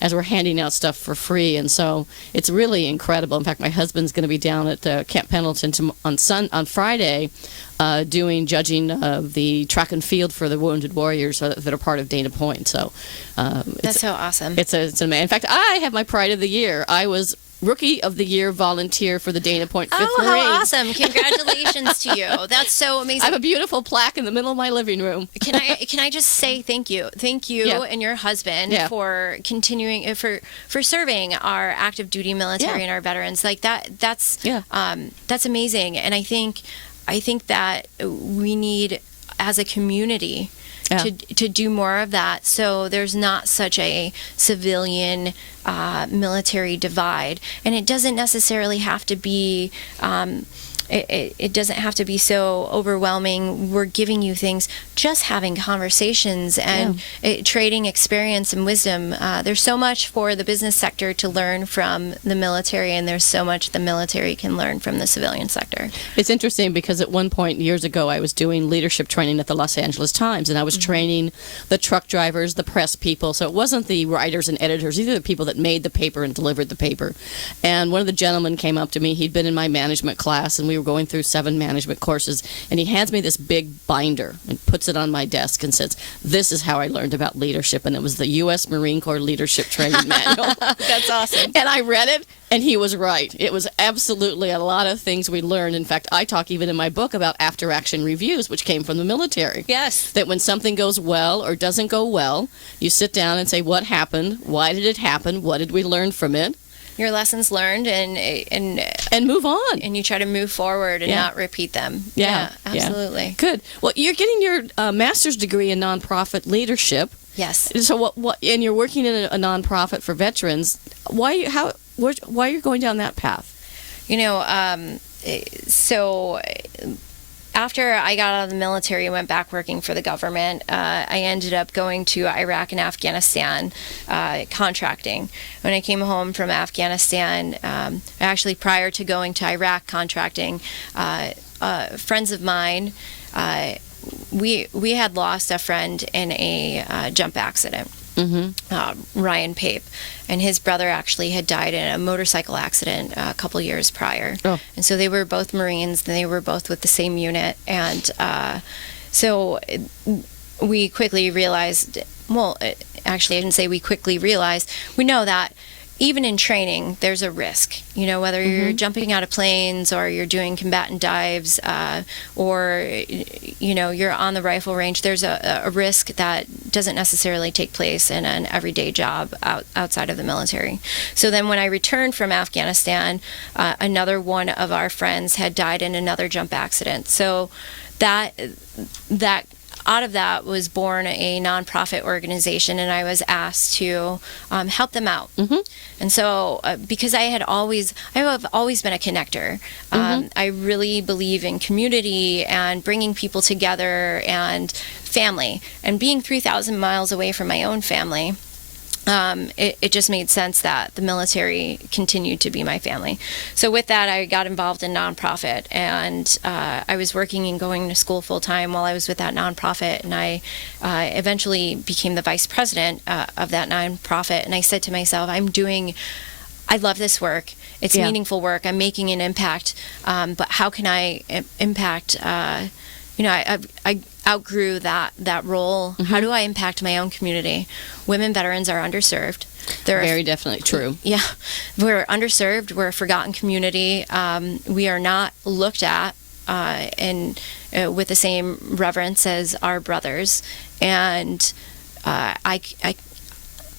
as we're handing out stuff for free, and so it's really incredible. In fact, my husband's going to be down at Camp Pendleton on Friday doing judging the track and field for the Wounded Warriors that are part of Dana Point. So that's so awesome. It's amazing. In fact, I have my Pride of the Year. I was Rookie of the Year volunteer for the Dana Point 5th Marine. How awesome. Congratulations to you. That's so amazing. I have a beautiful plaque in the middle of my living room. Can I just say thank you? Thank you and your husband for continuing for serving our active duty military and our veterans. Like that's amazing. And I think that we need, as a community, to do more of that, so there's not such a civilian military divide. And it doesn't necessarily have to be it doesn't have to be so overwhelming. We're giving you things, just having conversations and trading experience and wisdom. There's so much for the business sector to learn from the military, and there's so much the military can learn from the civilian sector. It's interesting because at one point years ago I was doing leadership training at the Los Angeles Times, and I was training the truck drivers, the press people. So it wasn't the writers and editors, either the people that made the paper and delivered the paper. And one of the gentlemen came up to me. He'd been in my management class, and we were going through 7 management courses, and he hands me this big binder and puts it on my desk and says, this is how I learned about leadership. And it was the U.S. Marine Corps Leadership Training Manual. That's awesome. And I read it, and he was right. It was absolutely a lot of things we learned. In fact, I talk even in my book about after-action reviews, which came from the military. Yes. That when something goes well or doesn't go well, you sit down and say, what happened? Why did it happen? What did we learn from it? Your lessons learned, and move on, and you try to move forward and not repeat them. Absolutely. Good. Well, you're getting your master's degree in nonprofit leadership. Yes. So what? And you're working in a nonprofit for veterans. Why are you going down that path? So after I got out of the military and went back working for the government, I ended up going to Iraq and Afghanistan contracting. When I came home from Afghanistan, actually prior to going to Iraq contracting, friends of mine, we had lost a friend in a jump accident. Ryan Pape, and his brother actually had died in a motorcycle accident a couple years prior. And so they were both Marines, and they were both with the same unit. And so we quickly realized, well, actually I didn't say we quickly realized, we know that even in training, there's a risk, whether you're jumping out of planes or you're doing combatant dives or, you're on the rifle range, there's a risk that doesn't necessarily take place in an everyday job outside of the military. So then when I returned from Afghanistan, another one of our friends had died in another jump accident. So that out of that was born a nonprofit organization, and I was asked to help them out. And so, because I have always been a connector. I really believe in community and bringing people together and family. And being 3,000 miles away from my own family, it just made sense that the military continued to be my family. So with that, I got involved in nonprofit, and I was working and going to school full time while I was with that nonprofit, and I eventually became the vice president of that nonprofit. And I said to myself, I love this work. It's meaningful work. I'm making an impact, but how can I impact? I outgrew that role. How do I impact my own community? Women veterans are underserved. They're very definitely true. Yeah, we're underserved. We're a forgotten community. We are not looked at with the same reverence as our brothers. And I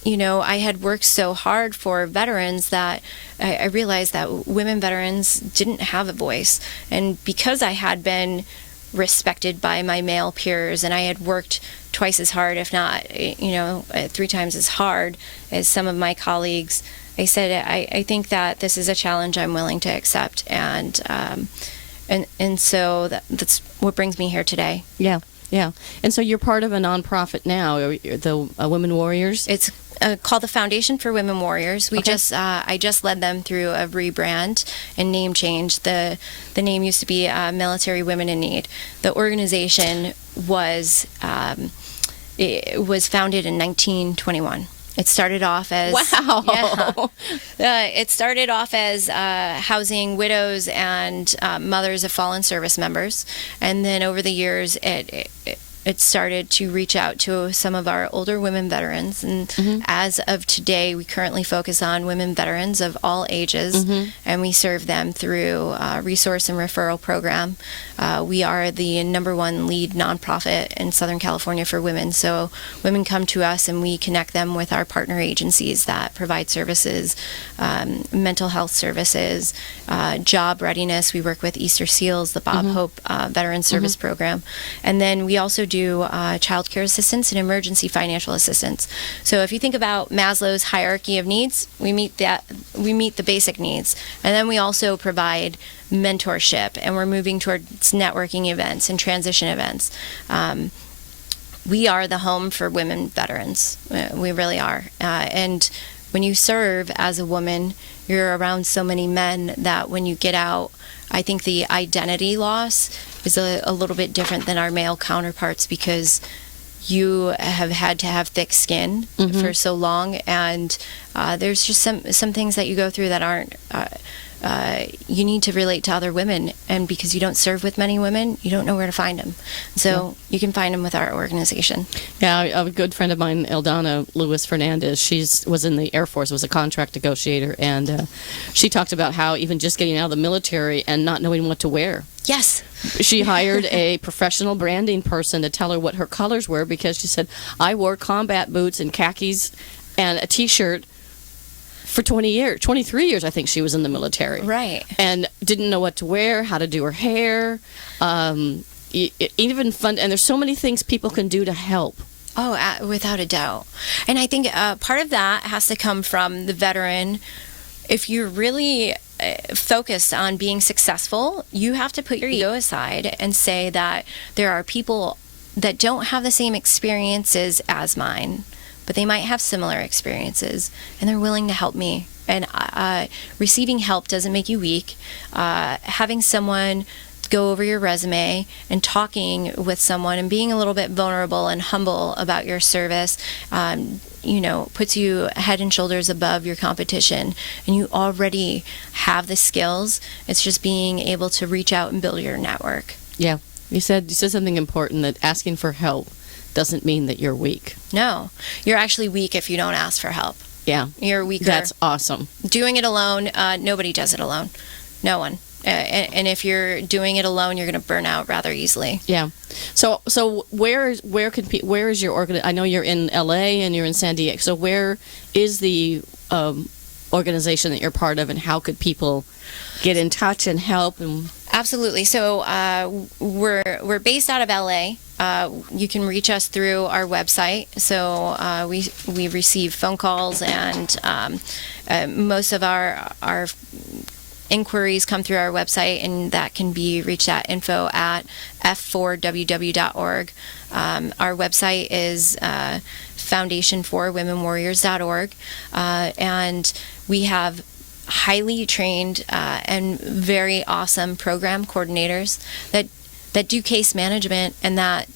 had worked so hard for veterans that I realized that women veterans didn't have a voice. And because I had been respected by my male peers, and I had worked twice as hard, if not 3 times as hard as some of my colleagues, I said I think that this is a challenge I'm willing to accept, and so that's what brings me here today. Yeah. And so you're part of a nonprofit now, the Women Warriors. It's called the Foundation for Women Warriors. I just led them through a rebrand and name change. The name used to be Military Women in Need. The organization was founded in 1921. It started off as it started off as housing widows and mothers of fallen service members, and then over the years it started to reach out to some of our older women veterans. And as of today, we currently focus on women veterans of all ages, and we serve them through a resource and referral program. We are the #1 lead nonprofit in Southern California for women. So women come to us and we connect them with our partner agencies that provide services, mental health services, job readiness. We work with Easter Seals, the Bob Hope Veteran Service Program. And then we also do child care assistance and emergency financial assistance. So if you think about Maslow's hierarchy of needs, we meet the basic needs. And then we also provide mentorship, and we're moving towards networking events and transition events. We are the home for women veterans. We really are. And when you serve as a woman, you're around so many men that when you get out, I think the identity loss is a little bit different than our male counterparts, because you have had to have thick skin for so long, and there's just some things that you go through that aren't you need to relate to other women, and because you don't serve with many women, you don't know where to find them. So you can find them with our organization. Yeah, a good friend of mine, Eldana Lewis Fernandez, was in the Air Force, was a contract negotiator, and she talked about how even just getting out of the military and not knowing what to wear. Yes. She hired a professional branding person to tell her what her colors were, because she said, I wore combat boots and khakis and a T-shirt for 23 years, I think she was in the military. Right. And didn't know what to wear, how to do her hair, even fun. And there's so many things people can do to help. Oh, without a doubt. And I think part of that has to come from the veteran. If you're really focused on being successful, you have to put your ego aside and say that there are people that don't have the same experiences as mine, but they might have similar experiences, and they're willing to help me. And receiving help doesn't make you weak. Having someone go over your resume and talking with someone and being a little bit vulnerable and humble about your service, puts you head and shoulders above your competition, and you already have the skills. It's just being able to reach out and build your network. Yeah. You said something important, that asking for help doesn't mean that you're weak. No, you're actually weak if you don't ask for help. Yeah. You're weaker. That's awesome. Doing it alone, nobody does it alone. No one. And if you're doing it alone, you're going to burn out rather easily. Yeah. So where is your I know you're in LA and you're in San Diego. So where is the organization that you're part of, and how could people get in touch and help? And Absolutely. So we're based out of LA. You can reach us through our website. So we receive phone calls, and most of our inquiries come through our website, and that can be reached at info@f4ww.org. Our website is foundationforwomenwarriors.org, and we have highly trained and very awesome program coordinators that do case management, and that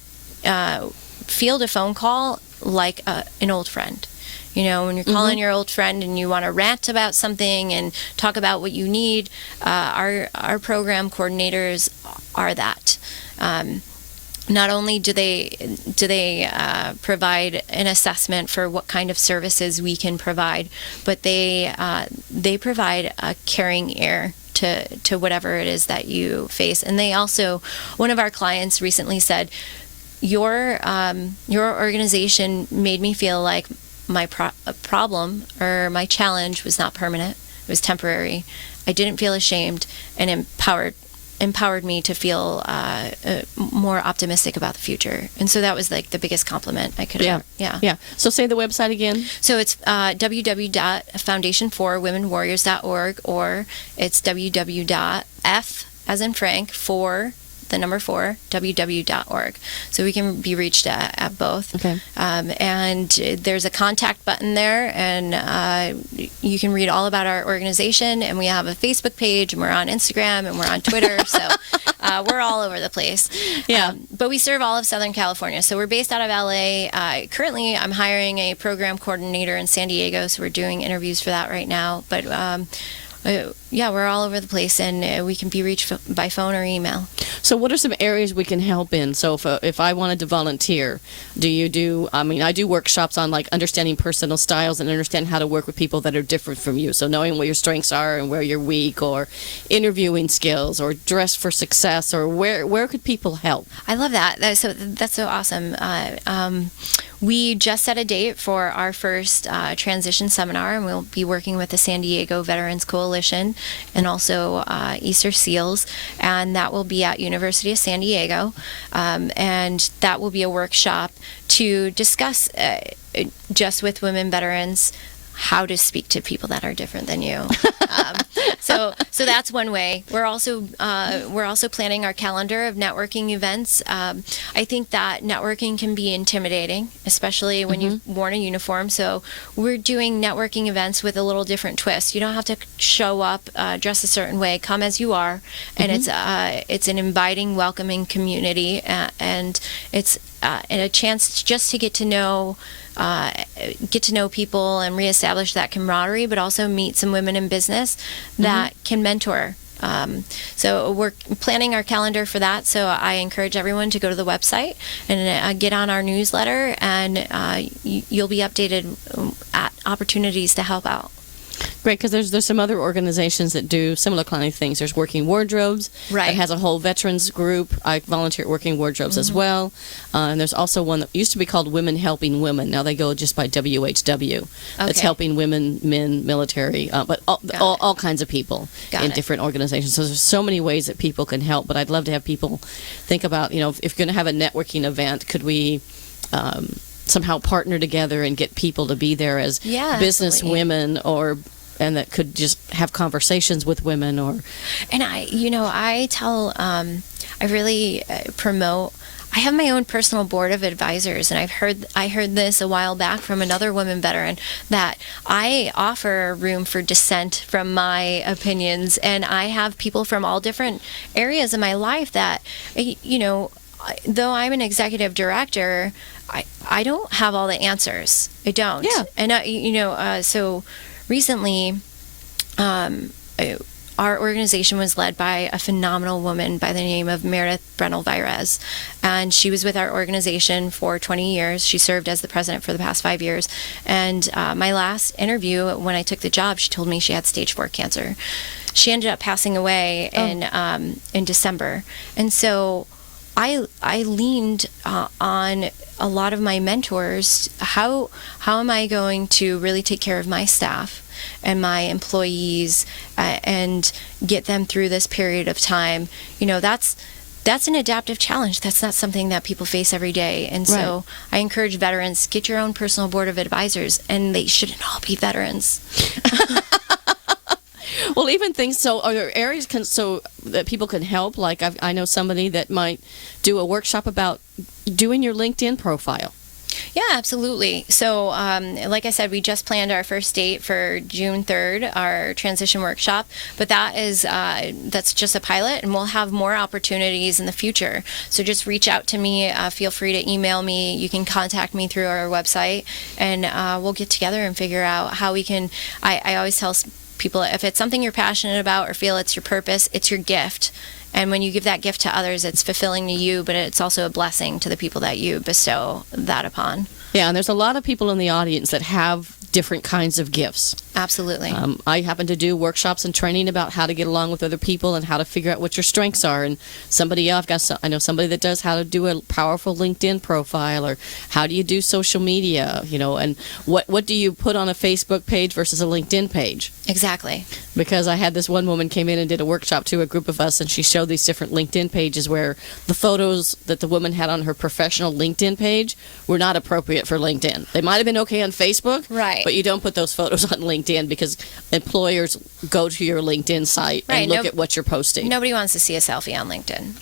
field a phone call like an old friend. When you're calling your old friend and you want to rant about something and talk about what you need, our program coordinators are that. Not only do they provide an assessment for what kind of services we can provide, but they provide a caring ear to whatever it is that you face. And they also, one of our clients recently said, your organization made me feel like my problem or my challenge was not permanent. It was temporary. I didn't feel ashamed, and empowered me to feel more optimistic about the future. And so that was like the biggest compliment I could have. Yeah. So say the website again. So it's www.foundationforwomenwarriors.org, or it's www.f as in Frank 4 www.org. So we can be reached at both. Okay. And there's a contact button there, and you can read all about our organization. And we have a Facebook page, and we're on Instagram, and we're on Twitter. So we're all over the place. Yeah. But we serve all of Southern California. So we're based out of LA. Currently, I'm hiring a program coordinator in San Diego, so we're doing interviews for that right now. But we're all over the place, and we can be reached by phone or email. So what are some areas we can help in? So if I wanted to volunteer, I do workshops on like understanding personal styles and understand how to work with people that are different from you. So knowing what your strengths are and where you're weak, or interviewing skills, or dress for success, or where could people help? I love that. That's so awesome. We just set a date for our first transition seminar, and we'll be working with the San Diego Veterans Coalition and also Easter SEALs, and that will be at University of San Diego, and that will be a workshop to discuss just with women veterans how to speak to people that are different than you. So that's one way. We're also planning our calendar of networking events. I think that networking can be intimidating, especially when you've worn a uniform. So we're doing networking events with a little different twist. You don't have to show up dress a certain way. Come as you are, and it's an inviting, welcoming community, and it's and a chance just to get to know people and reestablish that camaraderie, but also meet some women in business that can mentor. So we're planning our calendar for that. So I encourage everyone to go to the website and get on our newsletter, and you'll be updated at opportunities to help out. Great, because there's some other organizations that do similar kind of things. There's Working Wardrobes. Right. It has a whole veterans group. I volunteer at Working Wardrobes as well. And there's also one that used to be called Women Helping Women. Now they go just by WHW. It's helping women, men, military, but all kinds of people in different organizations. So there's so many ways that people can help. But I'd love to have people think about, if you're going to have a networking event, could we somehow partner together and get people to be there as business women or and that could just have conversations with women. And I tell, I really promote. I have my own personal board of advisors, and I heard this a while back from another woman veteran, that I offer room for dissent from my opinions, and I have people from all different areas of my life that, though I'm an executive director, I don't have all the answers. I don't. Yeah. And so recently, our organization was led by a phenomenal woman by the name of Meredith Brennel-Virez, and she was with our organization for 20 years. She served as the president for the past 5 years, and my last interview, when I took the job, she told me she had stage 4 cancer. She ended up passing away in December, and so I leaned on a lot of my mentors. How am I going to really take care of my staff and my employees and get them through this period of time? That's an adaptive challenge. That's not something that people face every day. And so I encourage veterans, get your own personal board of advisors, and they shouldn't all be veterans. Well, even things, so are there areas so that people can help? Like I know somebody that might do a workshop about doing your LinkedIn profile. Yeah, absolutely. So, like I said, we just planned our first date for June 3rd, our transition workshop, but that's just a pilot, and we'll have more opportunities in the future. So just reach out to me. Feel free to email me. You can contact me through our website, and we'll get together and figure out how we can. I always tell people, if it's something you're passionate about or feel it's your purpose, it's your gift. And when you give that gift to others, it's fulfilling to you, but it's also a blessing to the people that you bestow that upon. Yeah, and there's a lot of people in the audience that have different kinds of gifts. Absolutely. I happen to do workshops and training about how to get along with other people and how to figure out what your strengths are. And I know somebody that does how to do a powerful LinkedIn profile, or how do you do social media, and what do you put on a Facebook page versus a LinkedIn page? Exactly. Because I had this one woman came in and did a workshop to a group of us, and she showed these different LinkedIn pages where the photos that the woman had on her professional LinkedIn page were not appropriate for LinkedIn. They might have been okay on Facebook, right? But you don't put those photos on LinkedIn, because employers go to your LinkedIn site and look at what you're posting. Nobody wants to see a selfie on LinkedIn.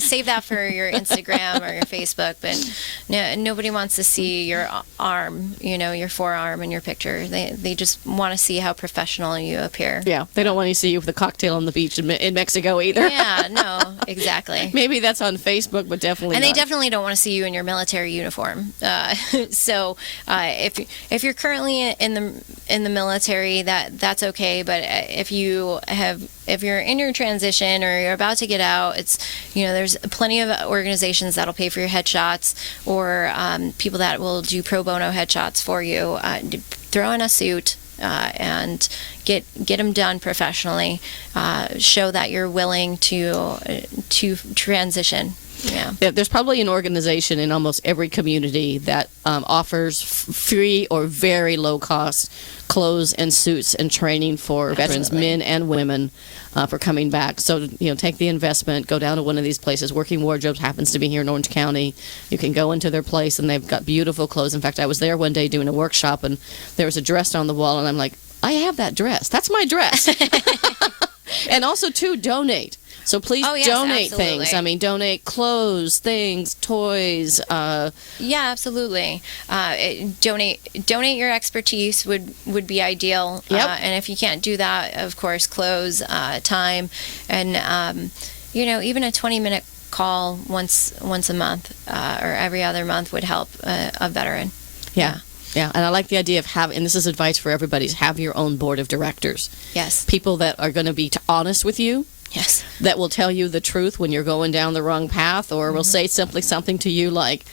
Save that for your Instagram or your Facebook, but nobody wants to see your arm, your forearm in your picture. They just want to see how professional you appear. Yeah, they don't want to see you with a cocktail on the beach in Mexico either. Yeah, no, exactly. Maybe that's on Facebook, but definitely and not. They definitely don't want to see you in your military uniform. So if you're currently in the military, that's okay. But if you're in your transition or you're about to get out, there's plenty of organizations that'll pay for your headshots, or people that will do pro bono headshots for you. Throw in a suit and get them done professionally. Show that you're willing to transition. Yeah, there's probably an organization in almost every community that offers free or very low cost clothes and suits and training for veterans, men and women, for coming back. So, take the investment, go down to one of these places. Working Wardrobes happens to be here in Orange County. You can go into their place, and they've got beautiful clothes. In fact, I was there one day doing a workshop, and there was a dress on the wall, and I'm like, I have that dress. That's my dress. And also, too, donate. So please donate things. I mean, donate clothes, things, toys. Yeah, absolutely. Donate your expertise would be ideal. Yep. And if you can't do that, of course, clothes, time, and even a 20-minute call once a month or every other month would help a veteran. Yeah. Yeah, and I like the idea of and this is advice for everybody, is have your own board of directors. Yes. People that are going to be honest with you. Yes. That will tell you the truth when you're going down the wrong path, or will say simply something to you like,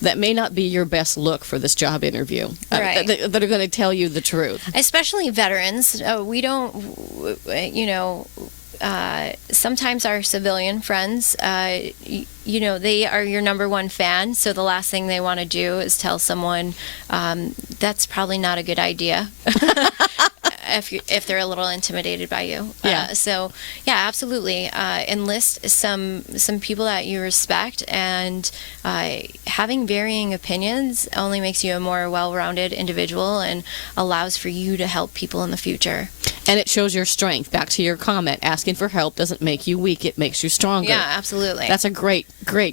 that may not be your best look for this job interview. Right. That are going to tell you the truth. Especially veterans. We don't, sometimes our civilian friends, they are your number one fan, so the last thing they want to do is tell someone that's probably not a good idea. if they're a little intimidated by you. Yeah. So yeah, absolutely. Enlist some people that you respect, and having varying opinions only makes you a more well-rounded individual and allows for you to help people in the future. And it shows your strength. Back to your comment, asking for help doesn't make you weak, it makes you stronger. Yeah, absolutely. That's a great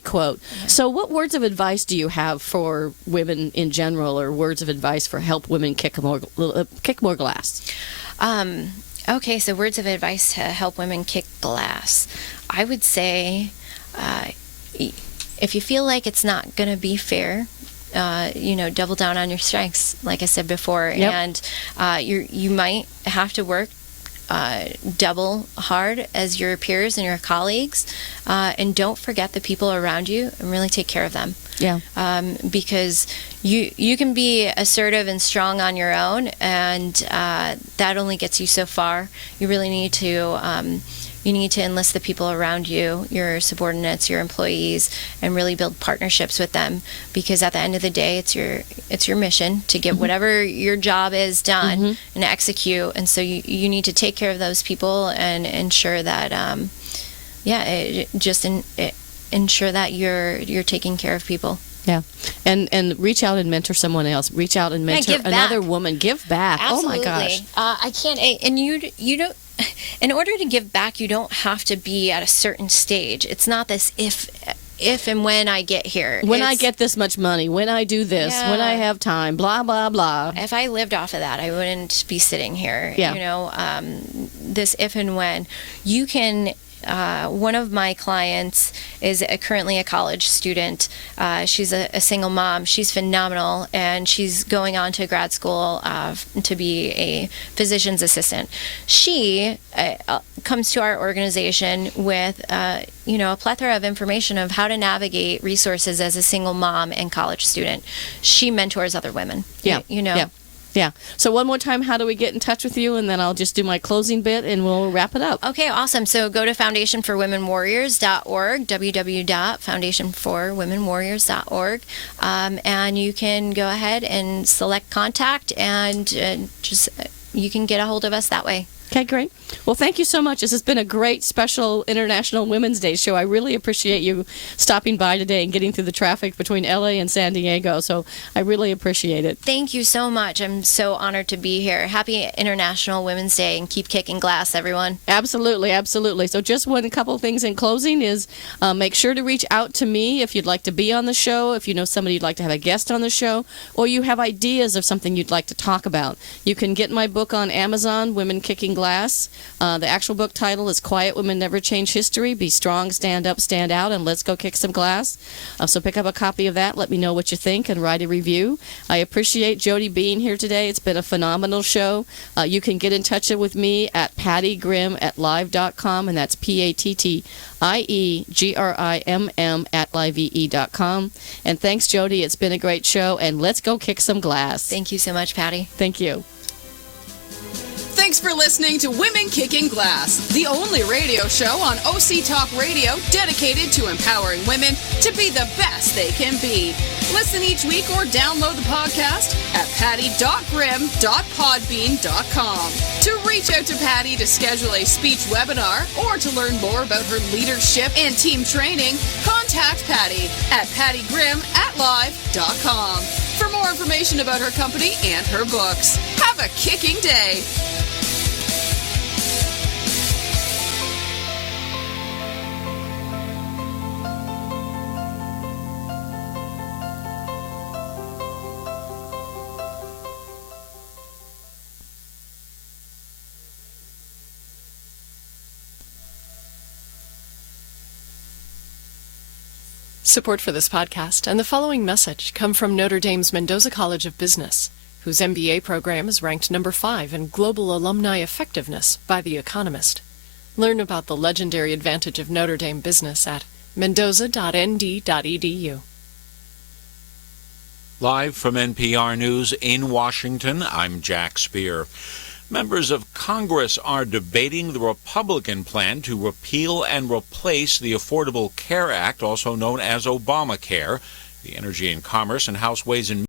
quote. So what words of advice do you have for women in general, or words of advice for help women kick more glass? Okay, so words of advice to help women kick glass. I would say if you feel like it's not going to be fair, double down on your strengths, like I said before. Yep. And you might have to work double hard as your peers and your colleagues, and don't forget the people around you and really take care of them. Yeah. Because you can be assertive and strong on your own, and that only gets you so far. You really need to enlist the people around you, your subordinates, your employees, and really build partnerships with them, because at the end of the day, it's your mission to get whatever your job is done and execute. And so you need to take care of those people and ensure that ensure that you're taking care of people. Yeah, and reach out and mentor someone else. Reach out and mentor another woman. Give back. Absolutely. Oh my gosh. I can't. And you don't. In order to give back, you don't have to be at a certain stage. It's not this if and when I get here. When I get this much money, when I do this, when I have time, blah, blah, blah. If I lived off of that, I wouldn't be sitting here. Yeah. This if and when. You can... one of my clients is currently a college student. She's a single mom. She's phenomenal, and she's going on to grad school to be a physician's assistant. She comes to our organization with a plethora of information of how to navigate resources as a single mom and college student. She mentors other women. Yeah. Yeah. So one more time, how do we get in touch with you? And then I'll just do my closing bit and we'll wrap it up. Okay, awesome. So go to foundationforwomenwarriors.org, www.foundationforwomenwarriors.org, and you can go ahead and select contact, and you can get a hold of us that way. Okay, great. Well, thank you so much. This has been a great special International Women's Day show. I really appreciate you stopping by today and getting through the traffic between LA and San Diego. So I really appreciate it. Thank you so much. I'm so honored to be here. Happy International Women's Day, and keep kicking glass, everyone. Absolutely, absolutely. So just one couple things in closing is make sure to reach out to me if you'd like to be on the show, if you know somebody you'd like to have a guest on the show, or you have ideas of something you'd like to talk about. You can get my book on Amazon, Women Kicking Glass. The actual book title is Quiet Women Never Change History. Be strong, stand up, stand out, and let's go kick some glass. So pick up a copy of that. Let me know what you think and write a review. I appreciate Jodie being here today. It's been a phenomenal show. You can get in touch with me at pattygrim@live.com, and that's PATTIEGRIMM@livee.com. And thanks, Jodie. It's been a great show, and let's go kick some glass. Thank you so much, Patty. Thank you. Thanks for listening to Women Kicking Glass, the only radio show on OC Talk Radio dedicated to empowering women to be the best they can be. Listen each week or download the podcast at patty.grim.podbean.com. To reach out to Patty to schedule a speech webinar or to learn more about her leadership and team training, contact Patty at pattygrim@live.com. For more information about her company and her books. Have a kicking day. Support for this podcast and the following message come from Notre Dame's Mendoza College of Business, whose MBA program is ranked number 5 in global alumni effectiveness by The Economist. Learn about the legendary advantage of Notre Dame business at mendoza.nd.edu. Live from NPR News in Washington, I'm Jack Speer. Members of Congress are debating the Republican plan to repeal and replace the Affordable Care Act, also known as Obamacare. The Energy and Commerce and House Ways and